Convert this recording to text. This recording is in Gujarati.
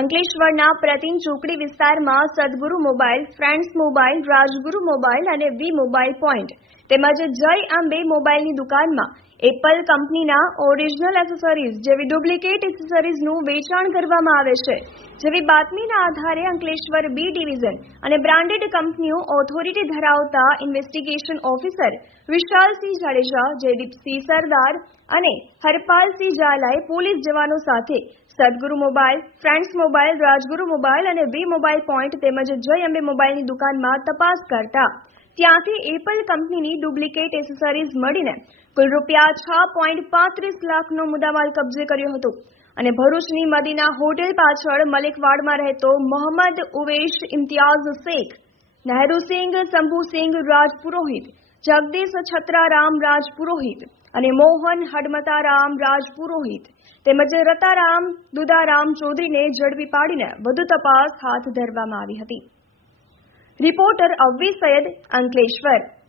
અંકલેશ્વરના પ્રતિન ચોકડી વિસ્તારમાં Sadguru mobile, friends mobile, Rajguru mobile અને વી મોબાઈલ પોઈન્ટ. તેમજ જય અંબે મોબાઈલની દુકાનમાં એપલ કંપનીના ઓરિજિનલ એસેસરીઝ જેવી ડુપ્લિકેટ એસેસરીઝનું વેચાણ કરવામાં આવે છે. જેવી બાતમીના આધારે અંકલેશ્વર બી ડિવિઝન અને બ્રાન્ડેડ કંપનીઓ ઓથોરિટી ધરાવતા ઇન્વેસ્ટિગેશન ઓફિસર વિશાલસિંહ જાડેજા, જયદીપસિંહ સરદાર અને હરપાલસિંહ ઝાલાએ પોલીસ જવાનો સાથે Sadguru mobile, friends mobile, Rajguru mobile અને વી મોબાઈલ પોઈન્ટ તેમજ જય અંબે મોબાઈલની દુકાનમાં તપાસ કરતા ત્યાંથી એપલ કંપનીની ડુપ્લિકેટ એસેસરીઝ મળીને કુલ રૂપિયા છ પોઈન્ટ પાંત્રીસ લાખનો મુદ્દામાલ કબજે કર્યો હતો. અને ભરૂચની મદીના હોટેલ પાછળ મલિકવાડમાં રહેતો મોહમ્મદ ઉવેશ ઇમ્તિયાઝ શેખ નહેરુસિંહ શંભુસિંહ રાજપુરોહિત જગદીશ છત્રારામ રાજપુરોહિત અને મોહન હડમતારામ રાજપુરોહિત તેમજ રતારામ, દુદારામ ચૌધરીને ઝડપી પાડીને વધુ તપાસ હાથ ધરવામાં આવી હતી. Reporter Avi Sayed, Ankleshwar.